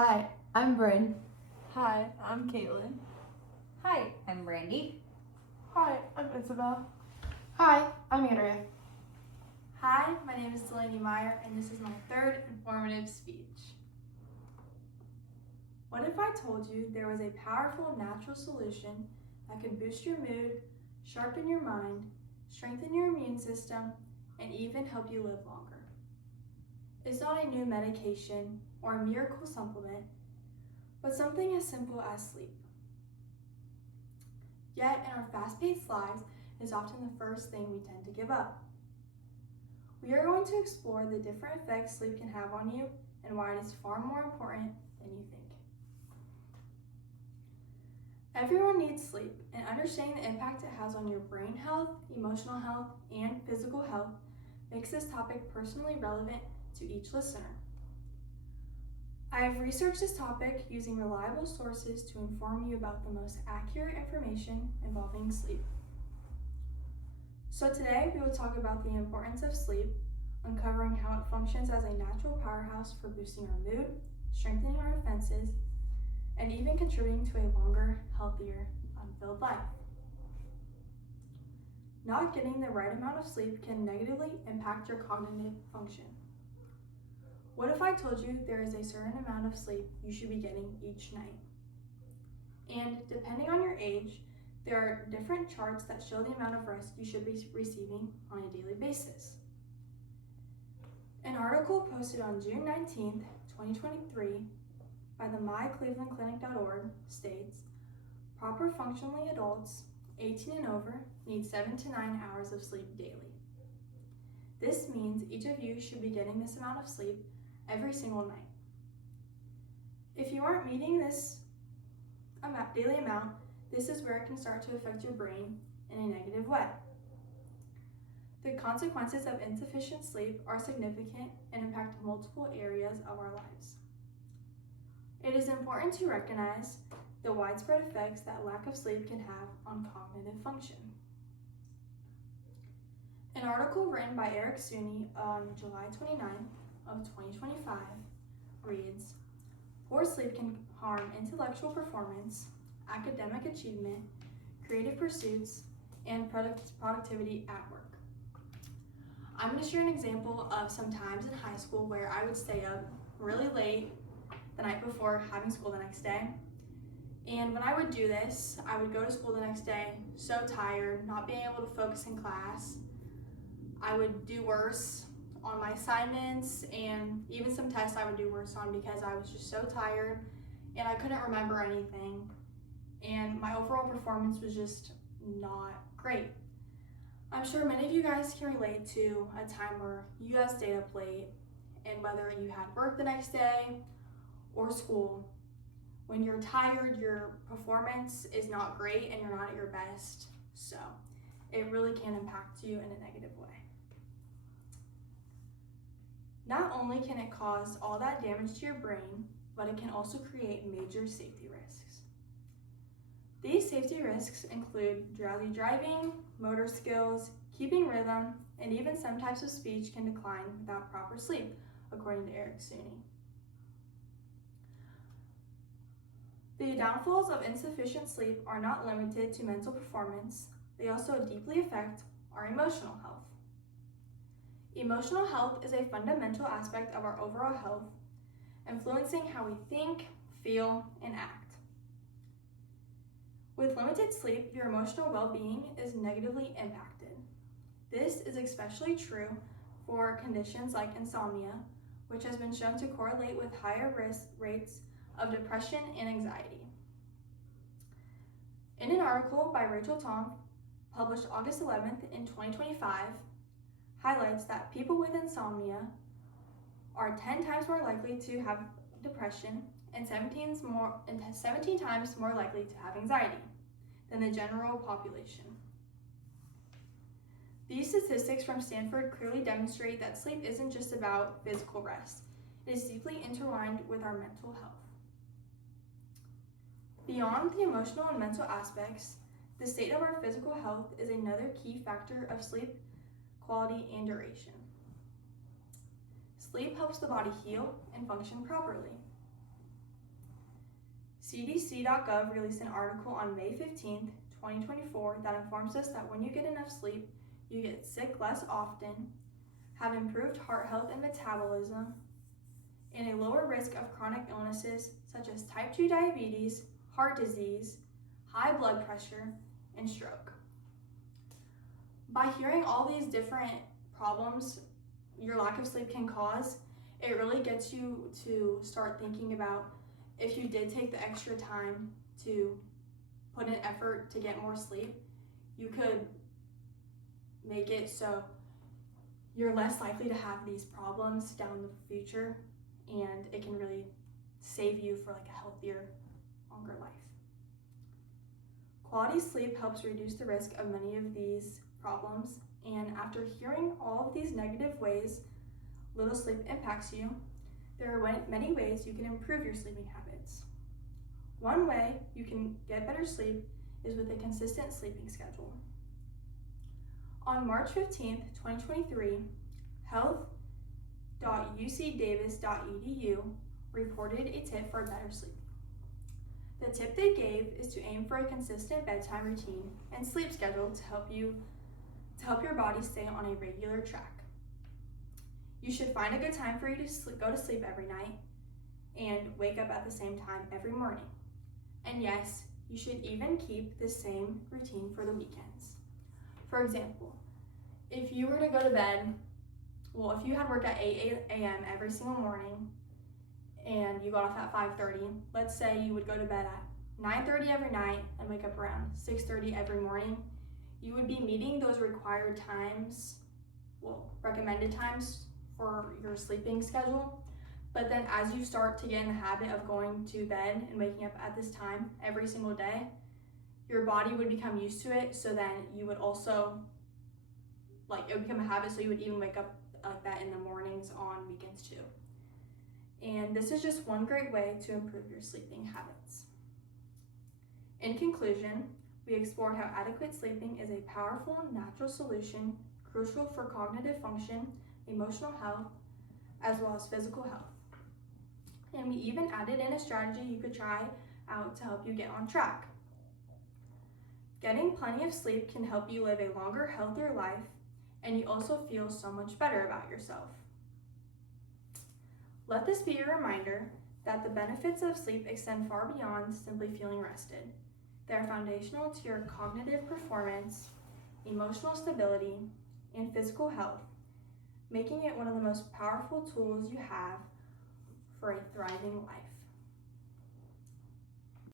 Hi, I'm Bryn. Hi, I'm Caitlin. Hi, I'm Brandy. Hi, I'm Isabel. Hi, I'm Andrea. Hi, my name is Delaney Meyer, and this is my third informative speech. What if I told you there was a powerful natural solution that could boost your mood, sharpen your mind, strengthen your immune system, and even help you live longer? It's not a new medication or a miracle supplement, but something as simple as sleep. Yet, in our fast-paced lives, it's often the first thing we tend to give up. We are going to explore the different effects sleep can have on you and why it is far more important than you think. Everyone needs sleep, and understanding the impact it has on your brain health, emotional health, and physical health makes this topic personally relevant to each listener. I have researched this topic using reliable sources to inform you about the most accurate information involving sleep. So today we will talk about the importance of sleep, uncovering how it functions as a natural powerhouse for boosting our mood, strengthening our defenses, and even contributing to a longer, healthier, fun-filled life. Not getting the right amount of sleep can negatively impact your cognitive function. What if I told you there is a certain amount of sleep you should be getting each night? And depending on your age, there are different charts that show the amount of rest you should be receiving on a daily basis. An article posted on June 19th, 2023 by the myclevelandclinic.org states, proper functionally adults 18 and over need 7 to 9 hours of sleep daily. This means each of you should be getting this amount of sleep every single night. If you aren't meeting this daily amount, this is where it can start to affect your brain in a negative way. The consequences of insufficient sleep are significant and impact multiple areas of our lives. It is important to recognize the widespread effects that lack of sleep can have on cognitive function. An article written by Eric Sooney on July 29th of 2025 reads, poor sleep can harm intellectual performance, academic achievement, creative pursuits, and productivity at work. I'm going to share an example of some times in high school where I would stay up really late the night before having school the next day. And when I would do this, I would go to school the next day so tired, not being able to focus in class. I would do worse on my assignments, and even some tests I would do worse on because I was just so tired and I couldn't remember anything. And my overall performance was just not great. I'm sure many of you guys can relate to a time where you guys stayed up late, and whether you had work the next day or school, when you're tired, your performance is not great and you're not at your best. So it really can impact you in a negative way. Not only can it cause all that damage to your brain, but it can also create major safety risks. These safety risks include drowsy driving, motor skills, keeping rhythm, and even some types of speech can decline without proper sleep, according to Eric Sooney. The downfalls of insufficient sleep are not limited to mental performance. They also deeply affect our emotional health. Emotional health is a fundamental aspect of our overall health, influencing how we think, feel, and act. With limited sleep, your emotional well-being is negatively impacted. This is especially true for conditions like insomnia, which has been shown to correlate with higher rates of depression and anxiety. In an article by Rachel Tomb, published August 11th in 2025, highlights that people with insomnia are 10 times more likely to have depression and 17 times more likely to have anxiety than the general population. These statistics from Stanford clearly demonstrate that sleep isn't just about physical rest. It is deeply intertwined with our mental health. Beyond the emotional and mental aspects, the state of our physical health is another key factor of sleep quality and duration. Sleep helps the body heal and function properly. CDC.gov released an article on May 15th, 2024 that informs us that when you get enough sleep, you get sick less often, have improved heart health and metabolism, and a lower risk of chronic illnesses such as type 2 diabetes, heart disease, high blood pressure, and stroke. By hearing all these different problems your lack of sleep can cause, it really gets you to start thinking about if you did take the extra time to put in effort to get more sleep, you could make it so you're less likely to have these problems down the future, and it can really save you for like a healthier, longer life. Quality sleep helps reduce the risk of many of these problems, and after hearing all of these negative ways little sleep impacts you, there are many ways you can improve your sleeping habits. One way you can get better sleep is with a consistent sleeping schedule. On March 15th, 2023, health.ucdavis.edu reported a tip for better sleep. The tip they gave is to aim for a consistent bedtime routine and sleep schedule to help your body stay on a regular track. You should find a good time for you to go to sleep every night and wake up at the same time every morning. And yes, you should even keep the same routine for the weekends. For example, if you were to go to bed, if you had work at 8 a.m. every single morning and you got off at 5:30, let's say you would go to bed at 9:30 every night and wake up around 6:30 every morning, you would be meeting those required times, recommended times for your sleeping schedule. But then as you start to get in the habit of going to bed and waking up at this time every single day, your body would become used to it, so then you would also, it would become a habit, so you would even wake up like that in the mornings on weekends too. And this is just one great way to improve your sleeping habits. In conclusion, we explored how adequate sleeping is a powerful natural solution crucial for cognitive function, emotional health, as well as physical health. And we even added in a strategy you could try out to help you get on track. Getting plenty of sleep can help you live a longer, healthier life, and you also feel so much better about yourself. Let this be a reminder that the benefits of sleep extend far beyond simply feeling rested. They are foundational to your cognitive performance, emotional stability, and physical health, making it one of the most powerful tools you have for a thriving life.